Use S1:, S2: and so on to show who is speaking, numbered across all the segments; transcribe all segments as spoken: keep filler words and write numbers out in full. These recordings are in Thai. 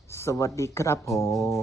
S1: สวัสดีครับผม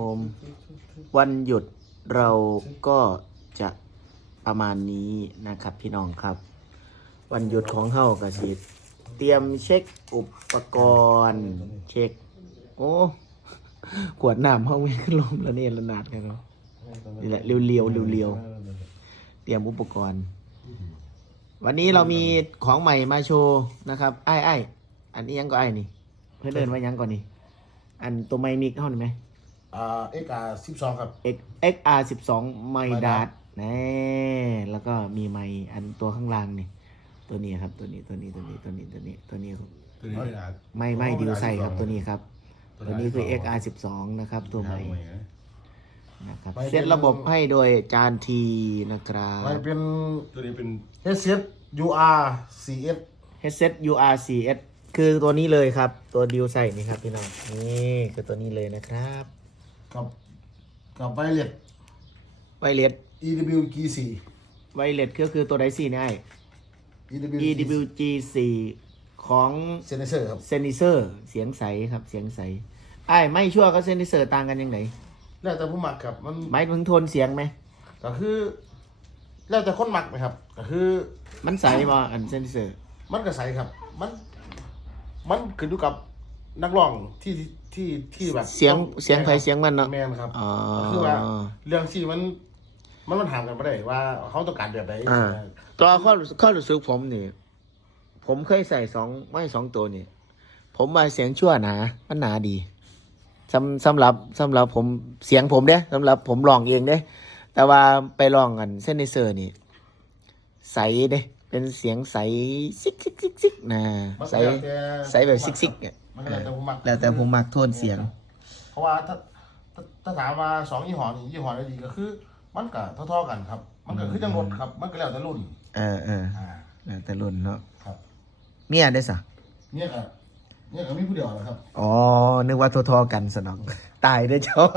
S1: วันหยุดเราก็จะประมาณนี้นะครับพี่น้องครับ วันหยุดของเฮากะสิเตรียมเช็คอุปกรณ์ เช็ค โอ้ขวดน้ำเฮาไม่ขึ้นลมแล้วเนี่ยระนาดกันเนาะนี่แหละเรียวๆเรียวๆเตรียมอุปกรณ์ วันนี้เรามีของใหม่มาโชว์นะครับไอ้ไอ้อันนี้ยังก็ไอ้นี่เพื่อนเดินไว้ยังก่อนนี่อันตัวไมมิกเท่านี้ไหม
S2: อ่าเอ็กอาร์สิบสองครับ
S1: X เอ็กซ์ อาร์ สิบสองไมดัดนี่แล้วก็มีไมอันตัวข้างล่างนี่ตัวนี้ครับตัวนี้ตัวนี้ตัวนี้ตัวนี้ตัวนี้ตัวนี้
S2: ตัวนี้ไม่
S1: ไม่ไม่ดิวใส่ครับตัวนี้ครับตัวนี้คือ เอ็กซ์ อาร์ สิบสอง นะครับตัวใหม่นะครับเซตระบบให้โดยจานทีนะครับ
S2: มันเป็น
S3: ตัวนี้เป็น
S2: เอสเอสยูอาร์ซีเอส
S1: headset ยู อาร์ ซี เอส คือตัวนี้เลยครับตัวดิวใส่นี่ครับพี่น้องนี่คือตัวนี้เลยนะครับ
S2: กับกับไวเลส
S1: ไวเลส
S2: อี ดับเบิลยู จี สี่
S1: ไวเลสก็คือตัวไดซี่นี่
S2: อี ดับเบิล
S1: อี ดับเบิลยู จี สี่ ของ
S2: เซนเซอร์ครับ
S1: เซนิเซอร์เสียงใสครับเสียงใสไอ้ไม่ชั่วก็เซนิเซอร์ต่างกันยังไง
S2: แล้วแต่ผู้หมักครับมัน
S1: หมายถึงโทนเสียงไหม
S2: ก็คือ แล้วแต่คนหมักไหมครับก็คือ
S1: มันใสบ่อันเซนิเซอร์
S2: มันก็ใสครับ มัน มันขึ้นอยู่กับนักร้องที่ที่ที่แบบ
S1: เสียงเสียงไผเสียงมันเนาะ
S2: แมนครับ
S1: อ๋อ
S2: ก็คือว่าเรื่องที่มันมันมันถามกันไม่ได้ว่าเขาต้องการแบบไหน
S1: อ่าตัวข้อข้อรู้สึกผมนี่ผมเคยใส่สองไม่สองตัวนี่ผมมาเสียงชั่วหนามันหนาดีสำสำหรับสำหรับผมเสียงผมเด้สำหรับผมลองเองเด้แต่ว่าไปลองกันเซนิเซอร์นี่ใสเด้เป็นเสียงใสซิกซิกซิกซิกนะใสใสแบบซิกซิกเนี่ย
S2: มันก็แล้วแต่ผมมัก
S1: แล้วแต่ผมมักโทนเสียง
S2: เพราะว่าถ้าถ้าถ้าถามว่าสองยี่ห้อนี้ยี่ห้อไหนดีก็คือ มันก็เท่าๆกันครับ มันก็คือจังรถครับ มันก็แล้วแต่รุ่น
S1: เออเออ
S2: อ่า
S1: แล้วแต่รุ่นเนาะ
S2: ครับ
S1: เมียได้สะ
S2: เนี่ยครับเนี่ยก็มีผู้เดียวนะครับ
S1: อ๋อนึกว่าทอๆกันสนองตายเด้อเจ้า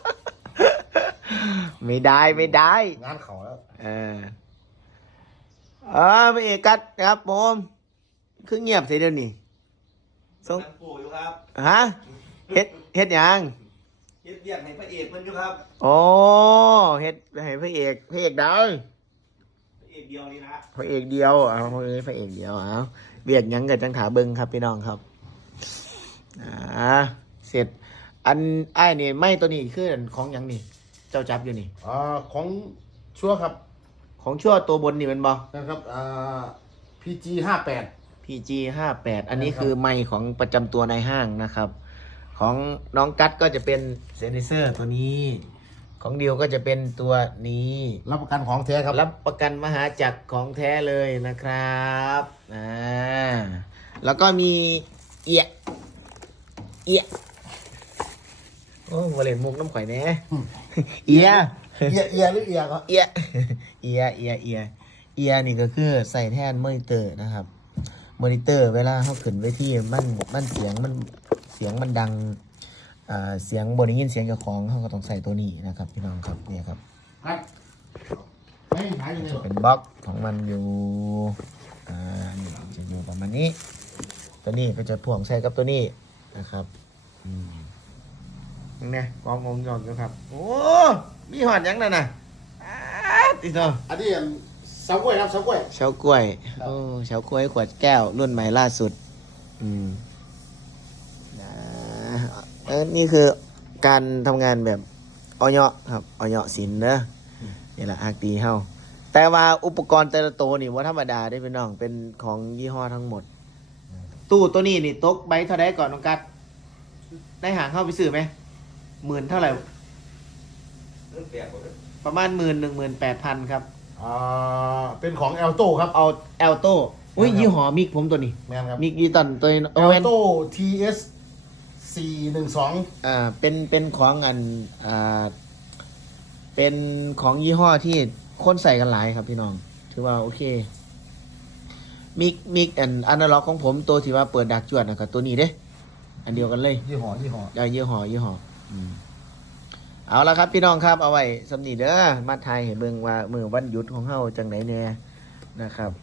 S1: ไม่ได้ไม่ได้
S2: งานเขาแล้ว
S1: เออเออพระเอกกัดครับผมคือเงียบเสียเดี๋ยวนี้ส่ง
S3: นั่งปู่อยู่ครับ
S1: ฮะเฮ็ดเฮ็ดหยัง
S3: เฮ็ดเรียกให้พระเอกมันอยู่ครับ
S1: โอ้เฮ็ดให้พระเอกพระเอกดาว
S3: พระเอกเดียวนี่นะ
S1: พระเอกเดียวเอาพระเอกเดียวเอาเบียกหยังกับจังถาเบิงครับพี่น้องครับอ่าเสร็จอันไอ้ายนี่ไม่ตัวนี้คืออันของหยังนี่ เจ้าจับอยู่นี่
S2: อ่าของชัวร์ครับ
S1: ของชั่วตัวบนนี่มันบอ
S2: นะครับอ่า พี จี ห้าแปด
S1: พี จี ห้าแปด อันนี้
S2: นะครับ
S1: คือไมค์ของประจำตัวในห้างนะครับ ของน้องกัดก็จะเป็นเซนิเซอร์ตัวนี้ ของเดียวก็จะเป็นตัวนี้
S2: รับประกันของแท้ครับ
S1: รับประกันมหาจักรของแท้เลยนะครับอ่าแล้วก็มีเอียเอียโอ้วาเลนมุกน้ำข่อยแน่เอีย
S2: เอียเอียหรือเอียครับ
S1: เอียเอียเอียเอียเอียนี่ก็คือใส่แทนมอนิเตอร์นะครับมอนิเตอร์เวลาเขาขึ้นเวทีมันมันเสียงมันเสียงมันดังอ่าเสียงบนได้ยินเสียงเจ้าของเขาก็ต้องใส่ตัวนี้นะครับพี่น้องครับเนี่ยครับ
S2: ครับไม่หายยังไงหร
S1: จะ
S2: อก
S1: เป็นบล็อกของมันอยู่อ่านี่จะอยู่ประมาณนี้ ตัวนี้ก็จะพ่วงใส่กับตัวนี้นะครับอืมนี่กองงงยอกอยู่ครับโอ้มีหอดยังนั่นน่ะอ้าวติดต่อ
S2: อันนี้เสากล้วยครับเสากล้วย
S1: เฉากล้วยโอ้เฉากล้วยขวดแก้วรุ่นใหม่ล่าสุด อืมนะเออนี่คือการทำงานแบบออยครับออยศิลป์เนอะนี่แหละฮักดีเฮาแต่ว่าอุปกรณ์แต่ละตัวนี่ว่าธรรมดาได้อพี่น้องเป็นของยี่ห้อทั้งหมด ตู้ตัวนี้นี่ตกใบเท่าไรก่อนน้องกัดได้หางเข้าไปซื้อไหมหมื่นเท่าไหร่
S3: เรื่องแปลกกว่าเดิม
S1: ประมาณหมื่นหนึ่งหมื่นแปดพันครับ
S2: อ่าเป็นของเอลโต้ครับ
S1: เอาเอลโต้อุ้ย
S2: ครับ
S1: ยี่ห้อมิกผมตัวนี้
S2: แมนครับ
S1: มิกยีตันตัวนี้
S2: เอ
S1: โอ้
S2: ล
S1: แม่น
S2: โต้ ที เอส สี่หนึ่งสอง
S1: อ่าเป็นเป็นของอันอ่าเป็นของยี่ห้อที่คนใส่กันหลายครับพี่น้องถือว่าโอเคมิกมิกอันอนาล็อกของผมตัวที่ว่าเปิดดักจวดนะครับตัวนี้เด้อันเดียวกันเลย
S2: ยี่ห้อยี่ห้อ
S1: ได้ยี่ห้อยี่ห้ออืมเอาละครับพี่น้องครับเอาไว้สำนีเด้อมาทายเห็นเบิ่งว่ามือวันหยุดของเฮาจังไหนเนี่ยนะครับ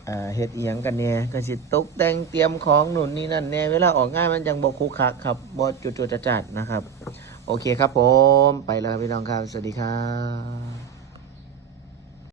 S1: อ่าเฮ็ดเอียงกันเนี่ยก็สิตกแต่งเตรียมของหนุนนี่นั่นแน่เวลาออกงานมันยังบ่คุกคักครับบ่จุดๆจัดๆนะครับ โอเคครับผม ไปแล้วครับพี่น้องครับ สวัสดีครับ